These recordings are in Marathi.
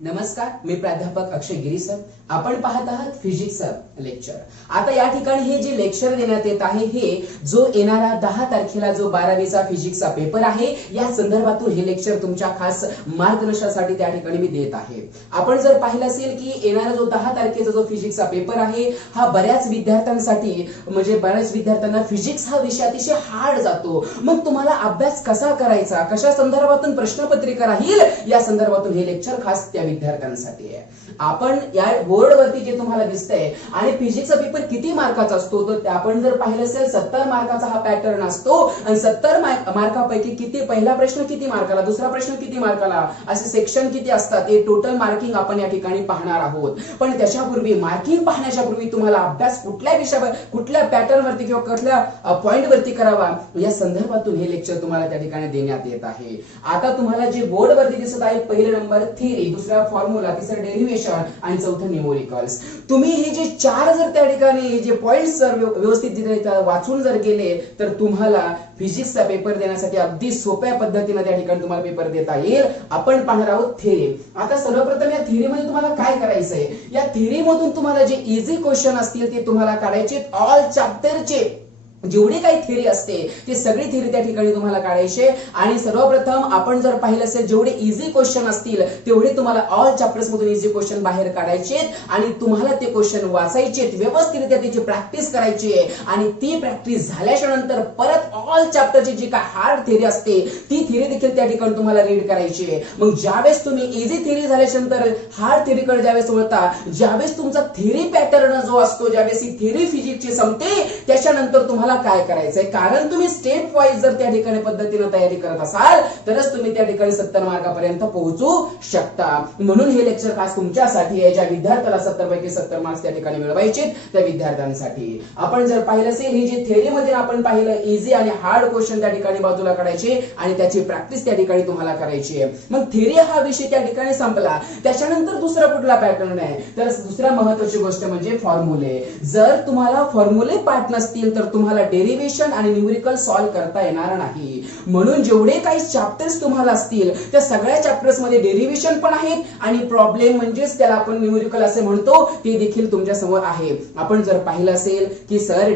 नमस्कार, मी प्राध्यापक अक्षय गिरी सर. आपण पाहत आहात फिजिक्स लेक्चर. आता या ठिकाणी हे जे लेक्चर देण्यात येत आहे हे जो येणारा 10 तारखेला जो 12वीचा फिजिक्सचा पेपर आहे या संदर्भातून हे लेक्चर तुमच्या खास मार्गदर्शनासाठी त्या ठिकाणी मी देत आहे. आपण जर पाहिलं असेल की येणारा जो 10 तारखेचा जो फिजिक्सचा पेपर आहे हा बऱ्याच विद्यार्थ्यांसाठी म्हणजे बऱ्याच विद्यार्थ्यांना फिजिक्स हा विषय अतिशय हार्ड जातो. मग तुम्हाला अभ्यास कसा करायचा, कशा संदर्भातून प्रश्नपत्रिका राहील या संदर्भातून हे लेक्चर खास त्या विद्यार्थ्यांसाठी आहे. आपण या बोर्ड वरती जे तुम्हाला दिसतंय आणि फिजिक्सचा पेपर किती मार्काचा असतो तर आपण जर पाहिलं असेल 70 मार्काचा हा पॅटर्न असतो आणि 70 मार्कापैकी किती पहिला प्रश्न किती मार्काला, दुसरा प्रश्न किती मार्काला, असे सेक्शन किती असतात हे टोटल मार्किंग आपण या ठिकाणी पाहणार आहोत. पण त्याच्यापूर्वी मार्किंग पाहण्याच्या पूर्वी तुम्हाला अभ्यास कुठल्या विषयावर, कुठल्या पॅटर्न वरती किंवा कुठल्या पॉइंट वरती करावा या संदर्भातून हे लेक्चर तुम्हाला त्या ठिकाणी देण्यात येत आहे. आता तुम्हाला जे बोर्ड वरती दिसत आहे पहिले नंबर थिअरी, दुसरा फॉर्म्युला, तिसरा डेरिव्हेशन आणि चौथं न्यूमेरिकल्स. तुम्ही हे जे चार जर त्या ठिकाणी जे पॉइंट्स जर व्यवस्थित वाचून जर गेले तर तुम्हाला फिजिक्सचा पेपर देण्यासाठी अगदी सोप्या पद्धतीने त्या ठिकाणी तुम्हाला पेपर देता येईल. आपण पाहणार आहोत थिअरी. आता सर्वप्रथम या थिअरी मध्ये तुम्हाला काय करायचंय, या थिअरी मधून तुम्हाला जे इझी क्वेश्चन असतील ते तुम्हाला काढायचे. ऑल चॅप्टरचे जेवढी काही थिअरी असते ते सगळी थिअरी त्या ठिकाणी तुम्हाला काढायचे आणि सर्वप्रथम आपण जर पाहिलं असेल जेवढे इझी क्वेश्चन असतील तेवढे तुम्हाला ऑल चॅप्टर्स मधून इझी क्वेश्चन बाहेर काढायचे आणि तुम्हाला ते क्वेश्चन वाचायचे, व्यवस्थितरित्या त्याची प्रॅक्टिस करायची आहे आणि ती प्रॅक्टिस झाल्याच्या नंतर परत ऑल चॅप्टरची जी काय हार्ड थिअरी असते ती थिअरी देखील त्या ठिकाणी तुम्हाला रीड करायची आहे. मग ज्यावेळेस तुम्ही इझी थिअरी झाल्याच्या नंतर हार्ड थिअरीकडे ज्यावेळेस वळता, ज्यावेळेस तुमचा थिअरी पॅटर्न जो असतो, ज्यावेळेस ही थिअरी फिजिक्सची संपते त्याच्यानंतर तुम्हाला काय करायचंय, कारण तुम्ही स्टेप वाईज जर त्या ठिकाणी पद्धतीने तयारी करत असाल तरच तुम्ही त्या ठिकाणी 70 मार्कापर्यंत पोहोचू शकता. म्हणून हे लेक्चर खास तुमच्यासाठी आहे, ज्या विद्यार्थ्याला 70 पैकी 70 मार्क्स त्या ठिकाणी मिळवायचे त्या विद्यार्थ्यांसाठी. आपण जर पाहिलं असेल ही जी थिअरी मध्ये आपण पाहिलं इझी आणि हार्ड क्वेश्चन त्या ठिकाणी बाजूला काढायचे आणि त्याची प्रॅक्टिस त्या ठिकाणी तुम्हाला करायची आहे. मग थिअरी हा विषय त्या ठिकाणी संपला. त्याच्यानंतर दुसरा कुठला पॅटर्न आहे तर दुसरा महत्त्वाची गोष्ट म्हणजे फॉर्म्युले. जर तुम्हाला फॉर्म्युले पाठ नसतील तर तुम्हाला डेरिव्हेशन आणि न्यूमेरिकल सॉल्व्ह करता येणार नाही. म्हणून जेवढे काही चॅप्टर्स तुम्हाला असतील त्या सगळ्या चॅप्टर्स मध्ये डेरिव्हेशन पण आहेत आणि प्रॉब्लेम म्हणजेच त्याला आपण न्यूमेरिकल असे म्हणतो ते देखील तुमच्या समोर आहे. आपण जर पाहिलं असेल की सर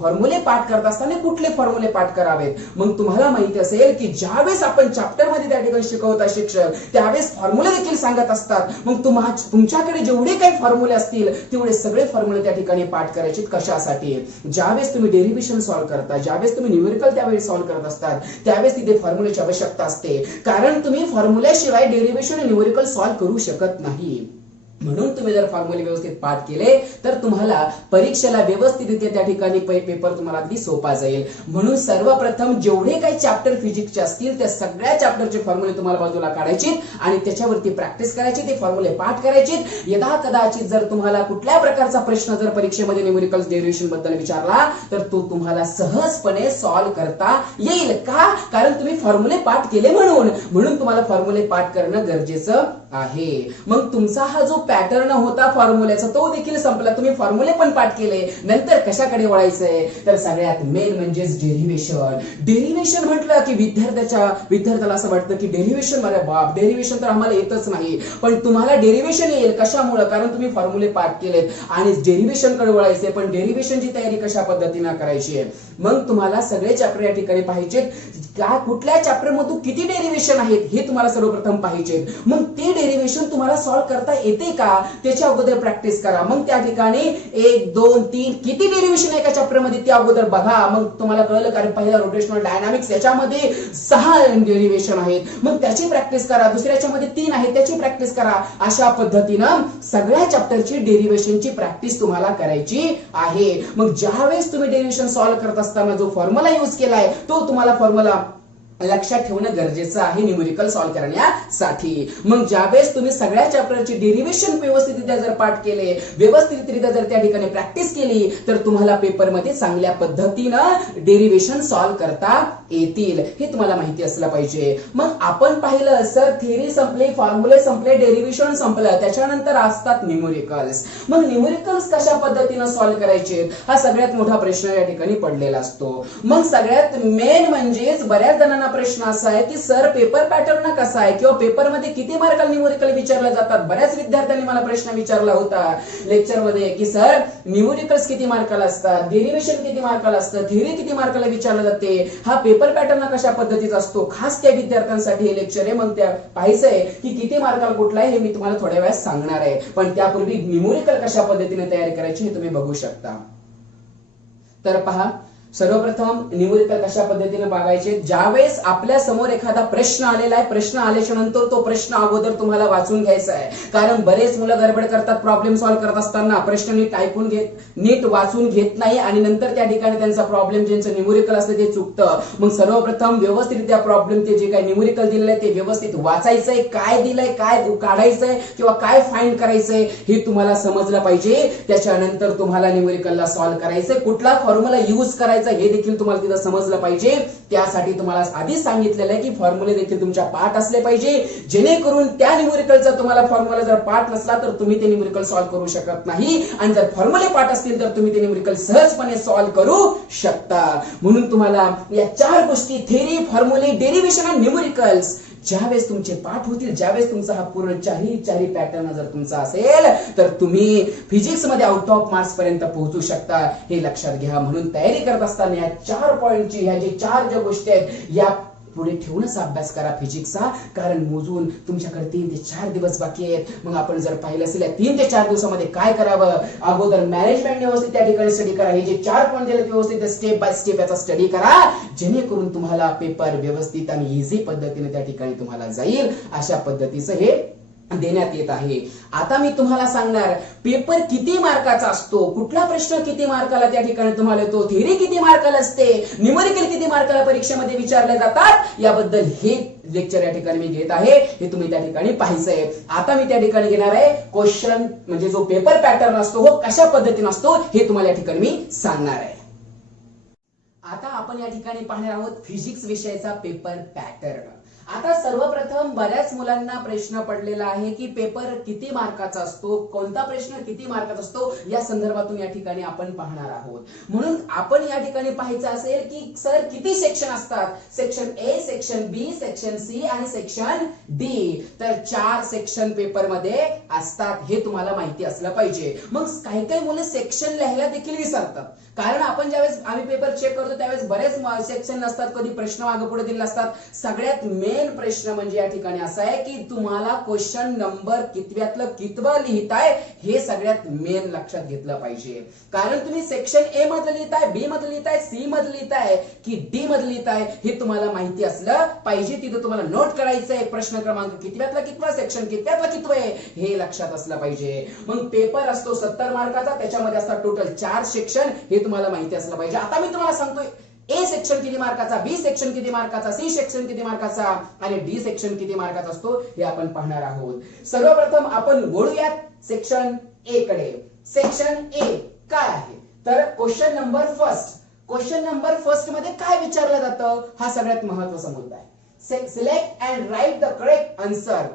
फॉर्म्युले पाठ करत असताना कुठले फॉर्म्युले पाठ करावेत, मग तुम्हाला माहिती असेल की ज्यावेळेस आपण चॅप्टर मध्ये त्या ठिकाणी शिकवता शिक्षक त्यावेळेस फॉर्म्युले देखील सांगत असतात. मग तुमच्याकडे जेवढे काही फॉर्म्युले असतील तेवढे सगळे फॉर्म्युले त्या ठिकाणी पाठ करायचे. कशासाठी, ज्यावेळेस तुम्ही डेरिव्हेशन सॉल्व्ह करता, ज्यावेळेस तुम्ही न्यूमेरिकल त्यावेळेस सॉल्व्ह करत असतात त्यावेळेस तिथे फॉर्म्युलेची आवश्यकता असते, कारण तुम्ही फॉर्म्युल्याशिवाय डेरिव्हेशन आणि न्यूमेरिकल सॉल्व्ह करू शकत नाही. म्हणून तुम्ही जर फॉर्म्युले व्यवस्थित पाठ केले तर तुम्हाला परीक्षेला व्यवस्थितरित्या त्या ठिकाणी पेपर तुम्हाला अगदी सोपा जाईल. म्हणून सर्वप्रथम जेवढे काही चॅप्टर फिजिक्सचे असतील त्या सगळ्या चॅप्टरचे फॉर्म्युले तुम्हाला बाजूला काढायचे आणि त्याच्यावरती प्रॅक्टिस करायची, ते फॉर्म्युले पाठ करायचे. यदा कदाचित जर तुम्हाला कुठल्या प्रकारचा प्रश्न जर परीक्षेमध्ये न्यूमेरिकल डेरिव्हेशन बद्दल विचारला तर तो तुम्हाला सहजपणे सॉल्व्ह करता येईल. का, कारण तुम्ही फॉर्म्युले पाठ केले म्हणून तुम्हाला फॉर्म्युले पाठ करणं गरजेचं आहे. मग तुमचा हा जो पॅटर्न होता फॉर्म्युल्याचा तो देखील संपला. तुम्ही फॉर्म्युले पण पाठ केले, नंतर कशाकडे वळायचंय तर सगळ्यात मेन म्हणजेच डेरिव्हेशन. डेरिव्हेशन म्हटलं की विद्यार्थ्याला असं वाटतं की डेरिव्हेशन, अरे बाप, डेरिव्हेशन तर आम्हाला येतच नाही. पण तुम्हाला डेरिव्हेशन येईल कशामुळे, कारण तुम्ही फॉर्म्युले पाठ केलेत आणि डेरिव्हेशन कडे वळायचंय. पण डेरिव्हेशनची तयारी कशा पद्धतीने करायची आहे, मग तुम्हाला सगळे चॅप्टर या ठिकाणी पाहिजेत. कुठल्या चॅप्टर मधून किती डेरिव्हेशन आहेत हे तुम्हाला सर्वप्रथम पाहिजे. मग ते डेरिव्हेशन तुम्हाला सॉल्व्ह करता येते का त्याच्या अगोदर प्रॅक्टिस करा. मग त्या ठिकाणी 1 2 3 किती डेरिव्हेशन आहे एका चॅप्टर मध्ये ते अगोदर बघा. मग तुम्हाला कळलं कारण पहिला रोटेशनल डायनामिक्स याच्यामध्ये 6 डेरिव्हेशन आहेत, मग त्याची प्रॅक्टिस करा. दुसऱ्याच्या मध्ये 3 आहेत त्याची प्रॅक्टिस करा. अशा पद्धतीनं सगळ्या चॅप्टरची डेरिव्हेशनची प्रॅक्टिस तुम्हाला करायची आहे. मग ज्यावेळेस तुम्ही डेरिव्हेशन सॉल्व्ह करत असताना जो फॉर्म्युला यूज केलाय तो तुम्हाला फॉर्म्युला लक्षात ठेवणं गरजेचं आहे न्यूमेरिकल सॉल्व्ह करण्यासाठी. मग ज्यावेळेस तुम्ही सगळ्या चॅप्टरची डेरिव्हेशन व्यवस्थितरित्या जर पाठ केले, व्यवस्थितरित्या जर त्या ठिकाणी प्रॅक्टिस केली तर तुम्हाला पेपरमध्ये चांगल्या पद्धतीनं डेरिव्हेशन सॉल्व्ह करता येतील, हे तुम्हाला माहिती असलं पाहिजे. मग आपण पाहिलं सर थिअरी संपली, फॉर्म्युले संपले, डेरिव्हेशन संपलं, त्याच्यानंतर असतात न्यूमेरिकल्स. मग न्यूमेरिकल्स कशा पद्धतीनं सॉल्व्ह करायचे हा सगळ्यात मोठा प्रश्न या ठिकाणी पडलेला असतो. मग सगळ्यात मेन म्हणजेच बऱ्याच जणांना प्रश्न असा आहे की सर पेपर पॅटर्न कसा आहे किंवा पेपरमध्ये किती मार्काला न्यूमेरिकल विचारले जातात. बऱ्याच विद्यार्थ्यांनी मला प्रश्न विचारला होता लेक्चर मध्ये की सर न्यूमेरिकल्स किती मार्काला असतात, डेरिव्हेशन किती मार्काला असतं, थिअरी किती मार्काला विचारलं जाते, हा पेपर पॅटर्न कशा पद्धतीचा असतो. खास त्या विद्यार्थ्यांसाठी हे लेक्चर आहे. मग त्या पाहायचंय की किती मार्काला कुठला आहे हे मी तुम्हाला थोड्या वेळात सांगणार आहे. पण त्यापूर्वी न्यूमेरिकल कशा पद्धतीने तयारी करायची हे तुम्ही बघू शकता. तर पहा, सर्वप्रथम न्यूमेरिकल कशा पद्धतीने बघायचे. ज्यावेळेस आपल्या समोर एखादा प्रश्न आलेला आहे, प्रश्न आल्याच्या नंतर तो प्रश्न अगोदर तुम्हाला वाचून घ्यायचा आहे. कारण बरेच मुलं गडबड करतात प्रॉब्लेम सॉल्व्ह करत असताना, प्रश्न नीट ऐकून घेत, नीट वाचून घेत नाही आणि नंतर त्या ठिकाणी त्यांचा प्रॉब्लेम ज्यांचं न्यूमेरिकल असतं ते चुकतं. मग सर्वप्रथम व्यवस्थित त्या प्रॉब्लेम ते जे काही न्यूमेरिकल दिलेलं आहे ते व्यवस्थित वाचायचंय, काय दिलंय, काय काढायचंय किंवा काय फाइंड करायचंय हे तुम्हाला समजलं पाहिजे. त्याच्यानंतर तुम्हाला न्यूमेरिकलला सॉल्व्ह करायचंय, कुठला फॉर्म्युला यूज करायचा हे देखील तुम्हाला तिथं समजलं पाहिजे. त्यासाठी तुम्हाला आधीच सांगितलेलं आहे की फॉर्म्युले देखील तुमच्या पाठ असले पाहिजे, जेणेकरून त्या न्यूमेरिकलचा तुम्हाला फॉर्म्युला जर पाठ नसला तर तुम्ही ते न्यूमेरिकल सॉल्व्ह करू शकत नाही. आणि जर फॉर्म्युले पाठ असतील तर तुम्ही ते न्यूमेरिकल सहजपणे सॉल्व्ह करू शकता. म्हणून तुम्हाला या 4 गोष्टी थेरी, फॉर्म्युले, डेरिव्हेशन आणि न्यूमेरिकल्स ज्यावेळेस तुमचे पाठ होतील, ज्यावेळेस तुमचा हा पूर्ण चारी पॅटर्न जर तुमचा असेल तर तुम्ही फिजिक्स मध्ये आउट ऑफ मार्क्स पर्यंत पोहोचू शकता. हे लक्षात घ्या. म्हणून तयारी करत असताना या 4 पॉइंटची, ह्या जे 4 ज्या गोष्टी आहेत या पुढे ठेवूनच अभ्यास करा फिजिक्सचा. कारण मोजून तुमच्याकडे 3 ते 4 दिवस बाकी आहेत. मग आपण जर पाहिलं असेल 3 ते 4 दिवसामध्ये काय करावं, अगोदर मॅनेजमेंट व्यवस्थित त्या ठिकाणी स्टडी करा. हे जे 4 पॉइंट दिले व्यवस्थित स्टेप बाय स्टेप याचा स्टडी करा, जेणेकरून तुम्हाला पेपर व्यवस्थित आणि इझी पद्धतीने त्या ठिकाणी तुम्हाला जाईल. अशा पद्धतीचं हे देण्यात येत आहे. आता मी तुम्हाला सांगणार पेपर किती मार्काचा असतो, कुठला प्रश्न किती मार्काला त्या ठिकाणी तुम्हाला येतो, थिअरी किती मार्काला असते, न्यूमेरिकल किती मार्काला परीक्षेमध्ये विचारले जातात, याबद्दल हे लेक्चर या ठिकाणी मी घेत आहे. हे तुम्ही त्या ठिकाणी पाहायचंय. आता मी त्या ठिकाणी घेणार आहे क्वेश्चन, म्हणजे जो पेपर पॅटर्न असतो हो कशा पद्धतीने असतो हे तुम्हाला या ठिकाणी मी सांगणार आहे. आता आपण या ठिकाणी पाहणार आहोत फिजिक्स विषयाचा पेपर पॅटर्न. आता सर्वप्रथम बऱ्याच मुलांना प्रश्न पडलेला आहे की पेपर किती मार्काचा असतो, कोणता प्रश्न किती मार्काचा असतो, या संदर्भातून या ठिकाणी आपण पाहणार आहोत. म्हणून आपण या ठिकाणी पाहायचं असेल की सर किती सेक्शन असतात, section A, section B, section C आणि सेक्शन डी. तर 4 सेक्शन पेपर मध्ये असतात हे तुम्हाला माहिती असलं पाहिजे. मग काही काही मुलं सेक्शन लिहायला देखील विसरतात. कारण आपण ज्यावेळेस आम्ही पेपर चेक करतो त्यावेळेस बरेच सेक्शन नसतात, कधी प्रश्न मागे पुढे दिलेले असतात. सगळ्यात मेन प्रश्न म्हणजे या ठिकाणी असा आहे की तुम्हाला क्वेश्चन नंबर कितव्यातलं कितवं लिहिताय हे सगळ्यात मेन लक्षात घेतलं पाहिजे. कारण तुम्ही सेक्शन ए मध्ये लिहिताय, बी मध्ये लिहिताय, सी मध्ये लिहिताय की डी मध्ये लिहिताय हे तुम्हाला माहिती असलं पाहिजे. तिथं तुम्हाला नोट करायचंय प्रश्न क्रमांक कितव्यातला कितवा, सेक्शन कितव्यातला कितवं आहे हे लक्षात असलं पाहिजे. मग पेपर असतो 70 मार्काचा, त्याच्यामध्ये असतात टोटल 4 सेक्शन हे तुम्हाला माहिती असलं पाहिजे. आता मी तुम्हाला सांगतोय ए सेक्शन किती मार्काचा, बी सेक्शन किती मार्काचा, सी सेक्शन किती मार्काचा आणि डी सेक्शन किती मार्काचा असतो हे आपण पाहणार आहोत. सर्वप्रथम आपण वळूयात सेक्शन ए कडे. सेक्शन ए काय आहे तर question number first. Question number first मध्ये काय विचारलं जातं हा सगळ्यात महत्त्वाचा मुद्दा आहे. Select and write the correct answer.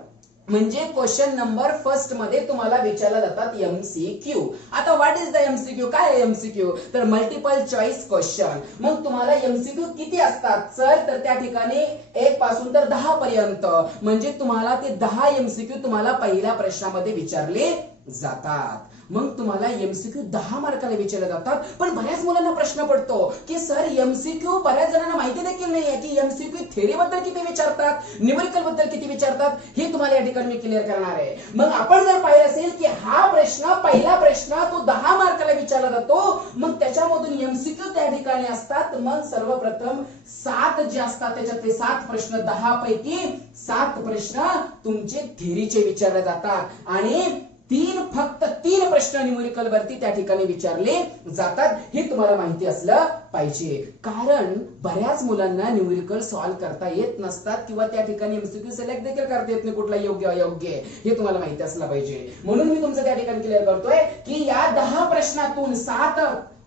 म्हणजे क्वेश्चन नंबर फर्स्ट मध्ये तुम्हाला विचारला जातात एमसीक्यू. आता व्हॉट इज द एमसीक्यू, काय आहे एमसीक्यू तर मल्टिपल चॉईस क्वेश्चन. मग तुम्हाला एमसीक्यू किती असतात सर तर त्या ठिकाणी 1 पासून तर 10 पर्यंत. म्हणजे तुम्हाला ते 10 एमसीक्यू तुम्हाला पहिल्या प्रश्नामध्ये विचारले जातात. मग तुम्हाला एमसीक्यू 10 मार्काला विचारले जातात. पण बऱ्याच मुलांना प्रश्न पडतो की सर एमसीक्यू, बऱ्याच जणांना माहिती देखील नाहीये की एमसीक्यू थेरी बद्दल किती विचारतात, न्यूमेरिकल बद्दल किती विचारतात हे तुम्हाला या ठिकाणी मी क्लिअर करणार आहे. मग आपण जर पाहिलं असेल की हा प्रश्न, पहिला प्रश्न तो 10 मार्काला विचारला जातो. मग त्याच्यामधून एमसीक्यू त्या ठिकाणी असतात. मग सर्वप्रथम 7 जे असतात त्याच्यातले 7 प्रश्न, 10 पैकी 7 प्रश्न तुमचे थेरीचे विचारले जातात आणि फक्त 3 प्रश्न न्यूमेरिकल वरती त्या ठिकाणी विचारले जातात. हे तुम्हाला माहिती असलं पाहिजे. कारण बऱ्याच मुलांना न्यूमेरिकल सॉल्व्ह करता येत नसतात किंवा त्या ठिकाणी एमसीक्यू सिलेक्ट देखील करता येत नाही कुठला योग्य अयोग्य हे तुम्हाला माहिती असलं पाहिजे. म्हणून मी तुमचं त्या ठिकाणी क्लिअर करतोय की या 10 प्रश्नातून 7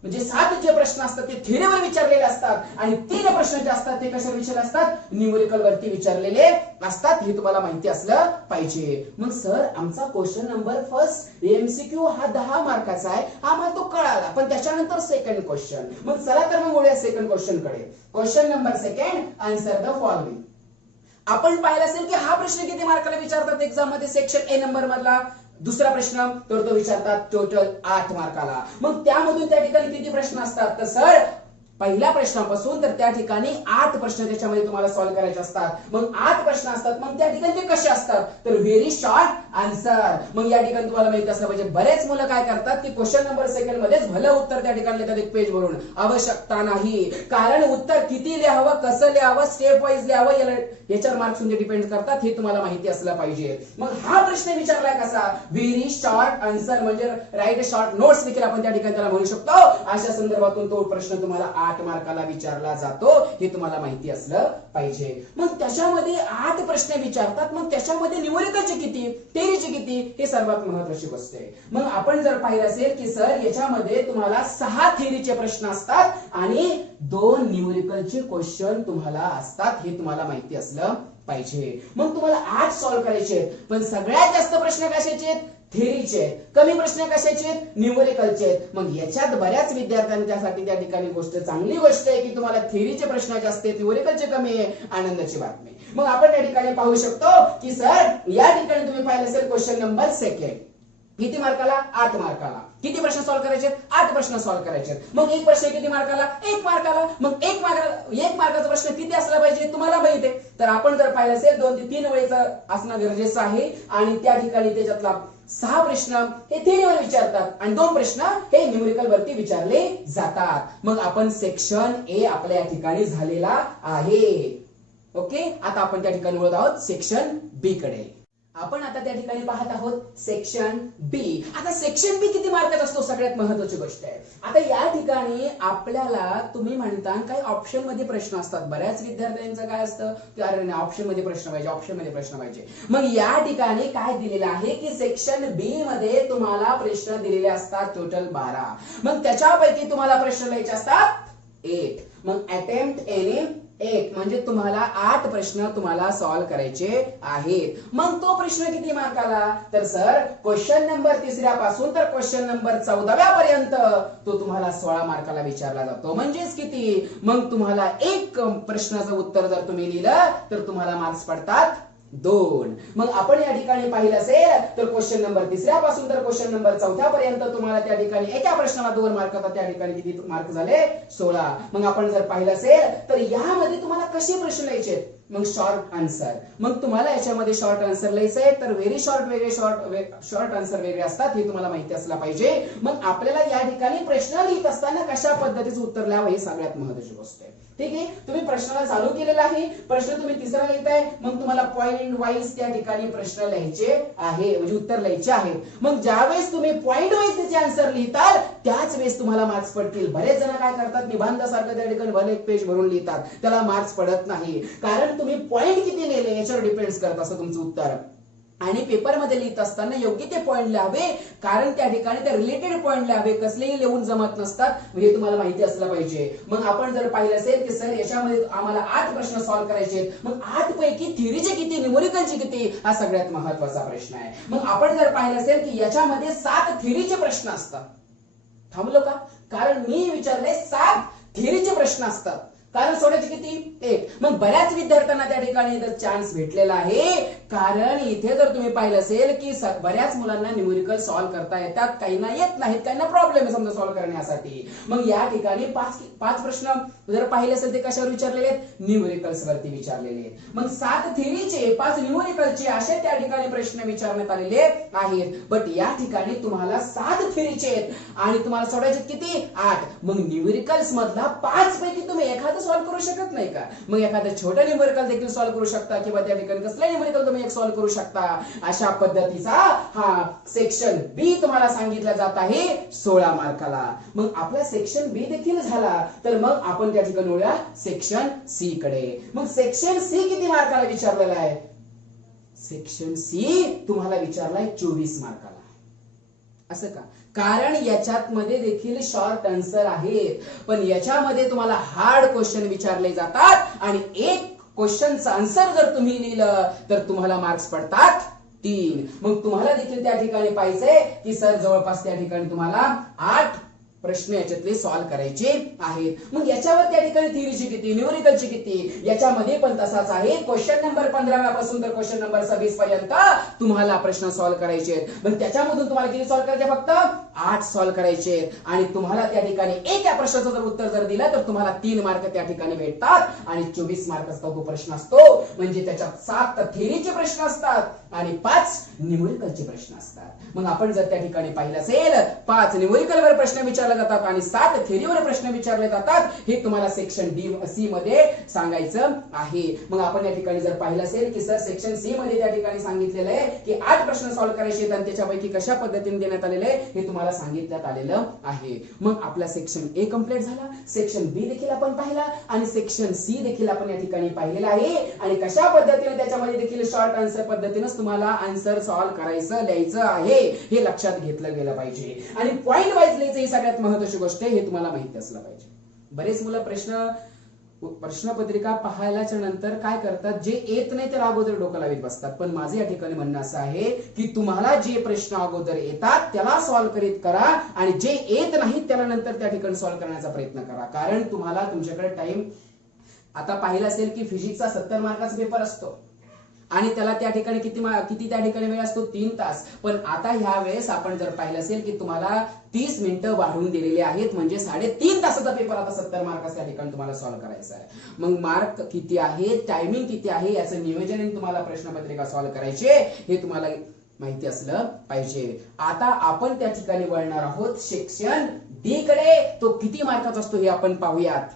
म्हणजे 7 जे प्रश्न असतात ते थिअरीवर विचारलेले असतात आणि 3 प्रश्न जे असतात ते कशावर विचारलेले असतात, न्यूमेरिकल वरती विचारलेले असतात. हे तुम्हाला माहिती असलं पाहिजे. मग सर आमचा क्वेश्चन नंबर फर्स्ट एमसीक्यू हा 10 मार्काचा आहे, आम्हाला तो कळाला, पण त्याच्यानंतर सेकंड क्वेश्चन. मग चला तर मग वळूया सेकंड क्वेश्चन कडे. Question number second, answer the following. आपण पाहिलं असेल की हा प्रश्न किती मार्काला विचारतात एक्झाम मध्ये सेक्शन ए नंबर मधला. दुसरा प्रश्न तर तो विचारतात टोटल 8 मार्काला. मग त्यामधून त्या ठिकाणी किती प्रश्न असतात, तर सर पहिल्या प्रश्नापासून तर त्या ठिकाणी 8 प्रश्न त्याच्यामध्ये तुम्हाला सॉल्व्ह करायचे असतात. मग 8 प्रश्न असतात. मग त्या ठिकाणी ते कसे असतात, तर व्हेरी शॉर्ट आन्सर. मग या ठिकाणी तुम्हाला माहिती असलं पाहिजे, बरेच मुलं काय करतात की क्वेश्चन नंबर सेकंड मध्येच भलं उत्तर त्या ठिकाणी लिहितात एक पेज भरून. आवश्यकता नाही, कारण उत्तर किती लिहावं, कसं लिहावं, स्टेप वाईज लिहावं याच्यावर मार्क्स म्हणजे डिपेंड करतात. हे तुम्हाला माहिती असलं पाहिजे. मग हा प्रश्न विचारलाय कसा, व्हेरी शॉर्ट आन्सर म्हणजे राईट शॉर्ट नोट्स देखील आपण त्या ठिकाणी त्याला म्हणू शकतो. अशा संदर्भातून तो प्रश्न तुम्हाला 8 मार्काला विचारला जातो. हे तुम्हाला माहिती असलं पाहिजे. मग त्याच्यामध्ये 8 प्रश्न विचारतात. मग त्याच्यामध्ये न्यूमेरिकलचे किती, थेअरीचे किती, हे सर्वात महत्त्वाची गोष्ट आहे. मग आपण जर पाहिलं असेल की सर याच्यामध्ये तुम्हाला 6 थेअरीचे प्रश्न असतात आणि 2 न्यूमेरिकलचे क्वेश्चन तुम्हाला असतात. हे तुम्हाला माहिती असलं पाहिजे. मग तुम्हाला 8 सॉल्व्ह करायचे आहेत, पण सगळ्यात जास्त प्रश्न कशाचे आहेत, थेअरीचे आहेत. कमी प्रश्न कशाचे आहेत, न्यूमेरिकलचे आहेत. मग याच्यात बऱ्याच विद्यार्थ्यांच्यासाठी त्या ठिकाणी चांगली गोष्ट आहे की तुम्हाला थेअरीचे प्रश्न जास्त आहेत, न्यूमेरिकलचे कमी आहे. आनंदाची बातमी. मग आपण या ठिकाणी पाहू शकतो की सर या ठिकाणी तुम्ही पाहिलं असेल क्वेश्चन नंबर सेकंड किती मार्काला, 8 मार्काला. किती प्रश्न सॉल्व्ह करायचे, 8 प्रश्न सॉल्व्ह करायचे. मग एक प्रश्न किती मार्काला, 1 मार्काला. मग 1 मार्काचा प्रश्न किती असला पाहिजे तुम्हाला माहिती आहे. तर आपण जर पाहिलं असेल 2 ते 3 वेळेचा असणं गरजेचं आहे. आणि त्या ठिकाणी त्याच्यातला 6 प्रश्न हे थेअरीवर विचारतात आणि 2 प्रश्न हे न्यूमेरिकल वरती विचारले जातात. मग आपण सेक्शन ए आपल्या या ठिकाणी झालेला आहे. ओके, आता आपण त्या ठिकाणी बोलत आहोत सेक्शन बी कडे. आपण आता त्या ठिकाणी पाहत आहोत सेक्शन बी. आता सेक्शन बी किती मार्काचा असतो, सगळ्यात महत्त्वाची गोष्ट आहे. आता या ठिकाणी आपल्याला तुम्ही म्हणता काही ऑप्शन मध्ये प्रश्न असतात. बऱ्याच विद्यार्थ्यांचं काय असतं की अरे नाही ऑप्शन मध्ये प्रश्न पाहिजे, ऑप्शन मध्ये प्रश्न पाहिजे. मग या ठिकाणी काय दिलेलं आहे की सेक्शन बी मध्ये तुम्हाला प्रश्न दिलेले असतात टोटल 12. मग त्याच्यापैकी तुम्हाला प्रश्न लिहायचे असतात 8. मग अटेम्प्ट एनी 8 म्हणजे तुम्हाला 8 प्रश्न तुम्हाला सॉल्व्ह करायचे आहेत. मग तो प्रश्न किती मार्काला, तर सर क्वेश्चन नंबर 3 पासून तर क्वेश्चन नंबर 14 पर्यंत तो तुम्हाला 16 मार्काला विचारला जातो. म्हणजेच किती, मग तुम्हाला एक प्रश्नाचं उत्तर जर तुम्ही लिहिलं तर तुम्हाला मार्क्स पडतात 2. मग आपण या ठिकाणी पाहिलं असेल तर क्वेश्चन नंबर 3 पासून तर क्वेश्चन नंबर 4 पर्यंत तुम्हाला त्या ठिकाणी एका प्रश्नाला 2 मार्क होतात. त्या ठिकाणी किती मार्क झाले, 16. मग आपण जर पाहिलं असेल तर यामध्ये तुम्हाला कसे प्रश्न लिहायचे, मग शॉर्ट आन्सर. मग तुम्हाला याच्यामध्ये शॉर्ट आन्सर लिहायचं आहे तर व्हेरी शॉर्ट वेगळे, शॉर्ट आन्सर वेगळे असतात. हे तुम्हाला माहिती असलं पाहिजे. मग आपल्याला या ठिकाणी प्रश्न लिहित असताना कशा पद्धतीचं उत्तर लिहावं हे सगळ्यात महत्त्वाची गोष्ट आहे. ठीक आहे, तुम्ही प्रश्नाला चालू केलेला आहे, प्रश्न तुम्ही 3रा लिहिताय, मग तुम्हाला पॉइंट वाईज त्या ठिकाणी प्रश्न लिहायचे आहे, म्हणजे उत्तर लिहायचे आहे. मग ज्यावेळेस तुम्ही पॉइंट वाईज त्याचे आन्सर लिहिताल त्याच वेळेस तुम्हाला मार्क्स पडतील. बरेच जण काय करतात निबंधासारखं त्या ठिकाणी भले एक पेज भरून लिहितात, त्याला मार्क्स पडत नाही. कारण तुम्ही पॉइंट किती लिहिले याच्यावर डिपेंड्स करत असं तुमचं उत्तर. आणि पेपर मध्ये लिहित असताना योग्य ते पॉइंट लिहावे, कारण त्या ठिकाणी ते रिलेटेड पॉइंट लिहावे, कसलेही लिहून जमत नसतात. हे तुम्हाला माहिती असलं पाहिजे. मग आपण जर पाहिलं असेल की सर याच्यामध्ये आम्हाला 8 प्रश्न सॉल्व्ह करायचे, मग 8 पैकी थेअरीचे किती, न्यूमेरिकलचे किती, हा सगळ्यात महत्त्वाचा प्रश्न आहे. मग आपण जर पाहिलं असेल की याच्यामध्ये 7 थेअरीचे प्रश्न असतात. थांबलो का, कारण मी विचारले 7 थेअरीचे प्रश्न असतात. कारण सोडायचे किती, 1. मग बऱ्याच विद्यार्थ्यांना त्या ठिकाणी चान्स भेटलेला आहे, कारण इथे जर तुम्ही पाहिलं असेल की बऱ्याच मुलांना न्यूमेरिकल सॉल्व्ह करता येतात, काहींना येत नाहीत, काहींना प्रॉब्लेम आहे समजा सॉल्व्ह करण्यासाठी. मग या ठिकाणी 5 प्रश्न जर पाहिले असेल ते कशावर विचारलेले आहेत, न्यूमेरिकल्स वरती विचारलेले आहेत. मग 7 थेअरीचे 5 न्यूमेरिकलचे असे त्या ठिकाणी प्रश्न विचारण्यात आलेले आहेत. बट या ठिकाणी तुम्हाला 7 थेअरीचे आहेत आणि तुम्हाला सोडायचे किती, 8. मग न्यूमेरिकल्स मधला 5 पैकी तुम्ही एखादं सॉल्व्ह करू शकत नाही का, मग एखादं छोटं न्यूमेरिकल देखील सॉल्व्ह करू शकता किंवा त्या ठिकाणी कसलं न्यूमेरिकल तुम्ही एक सॉल्व्ह करू शकता. अशा पद्धतीचा हा सेक्शन बी तुम्हाला सांगितलं जात आहे 16 मार्काला. मग आपला सेक्शन बी देखील झाला, तर मग आपण त्या ठिकाणी वळूया सेक्शन सी कडे. मग सेक्शन सी किती मार्काला विचारलेला आहे, सेक्शन सी तुम्हाला विचारलाय 24 मार्काला. असं का? कारण याच्यात मध्ये देखील शॉर्ट आन्सर आहेत, पण याच्यामध्ये तुम्हाला हार्ड क्वेश्चन विचारले जातात आणि एक क्वेश्चनचं आन्सर जर तुम्ही लिहिलं तर तुम्हाला मार्क्स पडतात 3. मग तुम्हाला देखील त्या ठिकाणी पाहिजे की सर जवळपास त्या ठिकाणी तुम्हाला 8 प्रश्न याच्यातले सॉल्व्ह करायचे आहेत. मग याच्यावर त्या ठिकाणी थिअरीची किती, न्यूमेरिकलची किती, याच्यामध्ये पण तसाच आहे. क्वेश्चन नंबर 15 पासून तर क्वेश्चन नंबर 26 पर्यंत तुम्हाला प्रश्न सॉल्व्ह करायचे आहेत. मग त्याच्यामधून तुम्हाला किती सॉल्व्ह करायचे? फक्त 8 सॉल्व्ह करायचे. आणि तुम्हाला त्या ठिकाणी एका प्रश्नाचं जर उत्तर जर दिलं तर तुम्हाला 3 मार्क त्या ठिकाणी भेटतात आणि 24 मार्काचा तो प्रश्न असतो. म्हणजे त्याच्यात 7 थिअरीचे प्रश्न असतात आणि 5 न्यूमेरिकलचे प्रश्न असतात. मग आपण जर त्या ठिकाणी पाहिलं असेल 5 न्यूमेरिकलवर प्रश्न विचारले जातात आणि 7 थिअरीवर प्रश्न विचारले जातात. हे तुम्हाला सेक्शन डी सी मध्ये सांगायचं आहे. मग आपण या ठिकाणी जर पाहिलं असेल की सर सेक्शन सी मध्ये त्या ठिकाणी सांगितलेलं आहे की 8 प्रश्न सॉल्व्ह करायचे आहेत आणि त्याच्यापैकी कशा पद्धतीने देण्यात आलेले आहे हे तुम्हाला सांगितण्यात आलेलं आहे. मग आपला सेक्शन ए कंप्लीट झाला, सेक्शन बी देखील आपण पाहिला आणि सेक्शन सी देखील आपण या ठिकाणी पाहिलेला आहे. आणि कशा पद्धतीने त्याच्यामध्ये देखील शॉर्ट आन्सर पद्धतीनेच तुम्हाला आन्सर सॉल्व्ह करायचं लिहायचं आहे हे लक्षात घेतलं गेलं पाहिजे. आणि पॉइंट वाईज लिहायचं ही सगळ्यात महत्त्वाची गोष्ट आहे, हे तुम्हाला माहिती असलं पाहिजे. बरेच मुलं प्रश्नपत्रिका पाहायलाच्या नंतर काय करतात, जे येत नाही तर अगोदर डोकं लावीत बसतात. पण माझं या ठिकाणी म्हणणं असं आहे की तुम्हाला जे प्रश्न अगोदर येतात त्याला सॉल्व्ह करीत करा आणि जे येत नाहीत त्याला नंतर त्या ठिकाणी सॉल्व्ह करण्याचा प्रयत्न करा. कारण तुम्हाला तुमच्याकडे टाइम, आता पाहिलं असेल की फिजिक्सचा 70 मार्काचा पेपर असतो आणि त्याला त्या ठिकाणी किती त्या ठिकाणी वेळ असतो? 3 तास. पण आता ह्या वेळेस आपण जर पाहिलं असेल की तुम्हाला 30 मिनिटं वाढवून दिलेले आहेत, म्हणजे 3.5 तासाचा पेपर आता 70 मार्काचा त्या ठिकाणी तुम्हाला सॉल्व्ह करायचा आहे. मग मार्क किती आहे, टायमिंग किती आहे याचं नियोजन तुम्हाला प्रश्नपत्रिका सॉल्व्ह करायचे हे तुम्हाला माहिती असलं पाहिजे. आता आपण त्या ठिकाणी वळणार आहोत सेक्शन डी कडे. तो किती मार्काचा असतो हे आपण पाहूयात.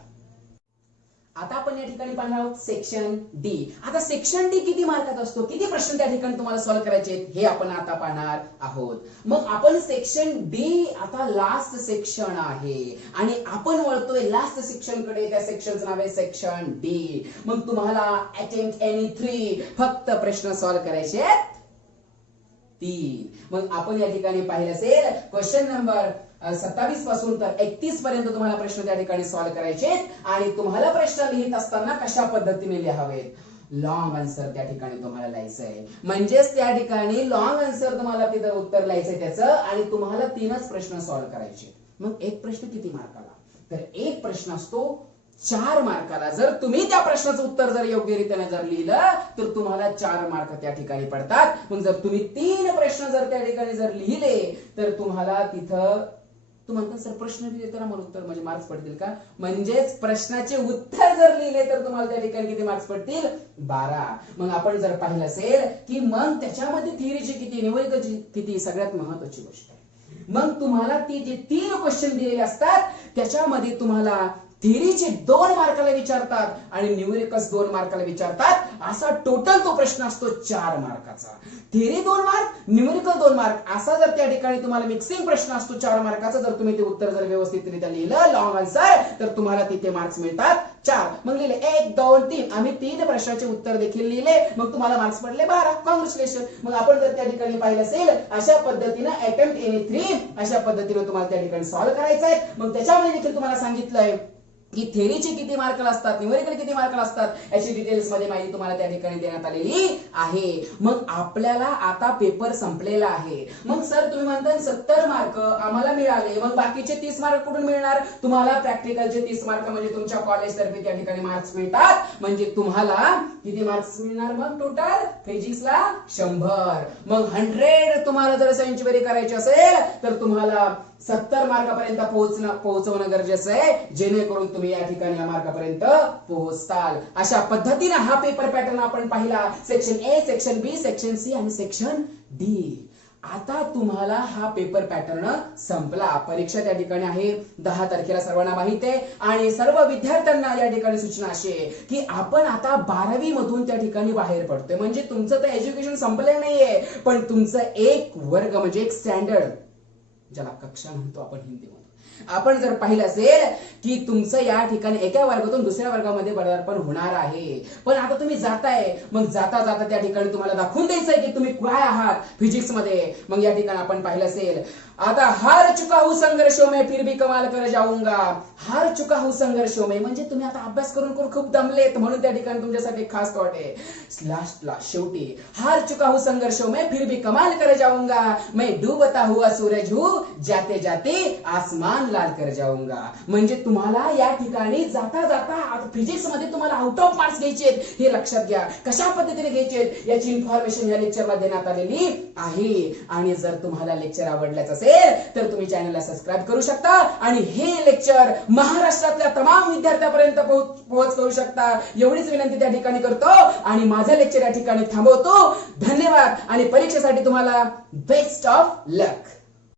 आता आपण या ठिकाणी पाहणार आहोत सेक्शन डी. आता सेक्शन डी किती मार्काचा असतो, किती प्रश्न त्या ठिकाणी तुम्हाला सॉल्व्ह करायचे हे आपण आता पाहणार आहोत. मग आपण सेक्शन डी आता लास्ट सेक्शन आहे आणि आपण वळतोय लास्ट सेक्शन कडे. त्या सेक्शनचं नाव आहे सेक्शन डी. मग तुम्हाला अटेम्प्ट एनी 3 फक्त प्रश्न सॉल्व्ह करायचे 3. मग आपण या ठिकाणी पाहिलं असेल क्वेश्चन नंबर 27 पासून तर 31 पर्यंत तुम्हाला प्रश्न त्या ठिकाणी सॉल्व्ह करायचे आणि तुम्हाला प्रश्न लिहित असताना कशा पद्धतीने लिहावेत, लॉंग आन्सर त्या ठिकाणी तुम्हाला लिहायचं आहे. म्हणजेच त्या ठिकाणी लॉंग आन्सर तुम्हाला तिथं उत्तर लिहायचंय त्याचं आणि तुम्हाला 3च प्रश्न सॉल्व्ह करायचे. मग एक प्रश्न किती मार्काला, तर एक प्रश्न असतो 4 मार्काला. जर तुम्ही त्या प्रश्नाचं उत्तर जर योग्यरीत्याने जर लिहिलं तर तुम्हाला 4 मार्क त्या ठिकाणी पडतात. मग जर तुम्ही 3 प्रश्न जर त्या ठिकाणी जर लिहिले तर तुम्हाला तिथं म्हणतात सर प्रश्न लिहिले तर आम्हाला उत्तर म्हणजे मार्क्स पडतील का, म्हणजेच प्रश्नाचे उत्तर जर लिहिले तर तुम्हाला त्या ठिकाणी किती मार्क्स पडतील 12. मग आपण जर पाहिलं असेल की मग त्याच्यामध्ये थिअरीची किती, न्यूमेरिकलची किती, सगळ्यात महत्त्वाची गोष्ट आहे. मग तुम्हाला ती जे 3 क्वेश्चन दिलेले असतात त्याच्यामध्ये तुम्हाला थिअरीचे 2 मार्काला विचारतात आणि न्यूमेरिकल्स 2 मार्काला विचारतात. असा टोटल तो प्रश्न असतो 4 मार्काचा. थिअरी 2 मार्क, न्यूमेरिकल 2 मार्क, असा जर त्या ठिकाणी तुम्हाला मिक्सिंग प्रश्न असतो 4 मार्काचा. जर तुम्ही ते उत्तर जर व्यवस्थितरित्या लिहिलं लॉंग आन्सर तर तुम्हाला तिथे मार्क्स मिळतात 4. मग लिहिले 1 2 3, आम्ही 3 प्रश्नाचे उत्तर देखील लिहिले, मग तुम्हाला मार्क्स पडले 12. कॉंग्रॅच्युलेशन. मग आपण जर त्या ठिकाणी पाहिलं असेल अशा पद्धतीने अटेम्प्ट एनी 3 अशा पद्धतीने तुम्हाला त्या ठिकाणी सॉल्व्ह करायचं आहे. मग त्याच्यामध्ये देखील तुम्हाला सांगितलंय की थिअरीचे किती मार्काला असतात, न्यूमेरिकल किती मार्काला असतात याची डिटेल्स मध्ये माहिती तुम्हाला त्या ठिकाणी देण्यात आलेली आहे. मग आपल्याला आता पेपर संपलेला आहे. मग सर तुम्ही म्हणता 70 मार्क आम्हाला मिळाले, मग बाकीचे 30 मार्क कुठून मिळणार? तुम्हाला प्रॅक्टिकलचे 30 मार्क म्हणजे तुमच्या कॉलेज तर्फे त्या ठिकाणी मार्क्स मिळतात. म्हणजे तुम्हाला किती मार्क्स मिळणार? मग टोटल फिजिक्सला 100. मग 100 तुम्हाला जर सेंचुरी करायची असेल तर तुम्हाला 70 मार्कापर्यंत पोहोचवणं गरजेचं आहे, जेणेकरून तुम्ही या ठिकाणी या मार्कापर्यंत पोहोचताल. अशा पद्धतीने हा पेपर पॅटर्न आपण पाहिला. Section A, section B, section C आणि सेक्शन डी. आता तुम्हाला हा पेपर पॅटर्न संपला. परीक्षा त्या ठिकाणी आहे 10 तारखेला, सर्वांना माहित आहे. आणि सर्व विद्यार्थ्यांना या ठिकाणी सूचना अशी आहे की आपण आता 12वी मधून त्या ठिकाणी बाहेर पडतोय. म्हणजे तुमचं तर एज्युकेशन संपलेलं नाहीये, पण तुमचं एक वर्ग म्हणजे एक स्टँडर्ड, ज्याला कक्षा म्हणतो आपण हिंदीमध्ये, आपण जर पाहिलं असेल की तुमचं या ठिकाणी एका वर्गातून दुसऱ्या वर्गामध्ये पदार्पण होणार आहे, पण आता तुम्ही जाताय, मग जाता जाता त्या ठिकाणी तुम्हाला दाखवून द्यायचंय की तुम्ही काय आहात फिजिक्स मध्ये. मग या ठिकाणी आपण पाहिलं असेल, आता हार चुका हूं संघर्षों में फिर भी कमाल कर जाऊंगा. हार चुका हूं संघर्षों में म्हणजे तुम्ही आता अभ्यास करून करून खूप दमलेत, म्हणून त्या ठिकाणी तुमच्यासाठी एक खास थॉट आहे. लास्टला शेवटी हार चुका हूं संघर्षों में फिर भी कमाल कर जाऊंगा, मैं डूबता हुआ सूरज हूं जाते जाते आसमान लाल कर जाऊंगा. म्हणजे तुम्हाला या ठिकाणी जाता जाता फिजिक्स मध्ये तुम्हाला आउट ऑफ मार्क्स घ्यायचे, हे लक्षात घ्या. कशा पद्धतीने घ्यायचे याची इन्फॉर्मेशन या लेक्चरला देण्यात आलेली आहे. आणि जर तुम्हाला लेक्चर आवडल्याच असेल तर तुम्ही चॅनलला सबस्क्राईब करू शकता आणि हे लेक्चर महाराष्ट्रातल्या तमाम विद्यार्थ्यांपर्यंत पोहोच करू शकता, एवढीच विनंती त्या ठिकाणी करतो आणि माझं लेक्चर या ठिकाणी थांबवतो. धन्यवाद आणि परीक्षेसाठी तुम्हाला बेस्ट ऑफ लक.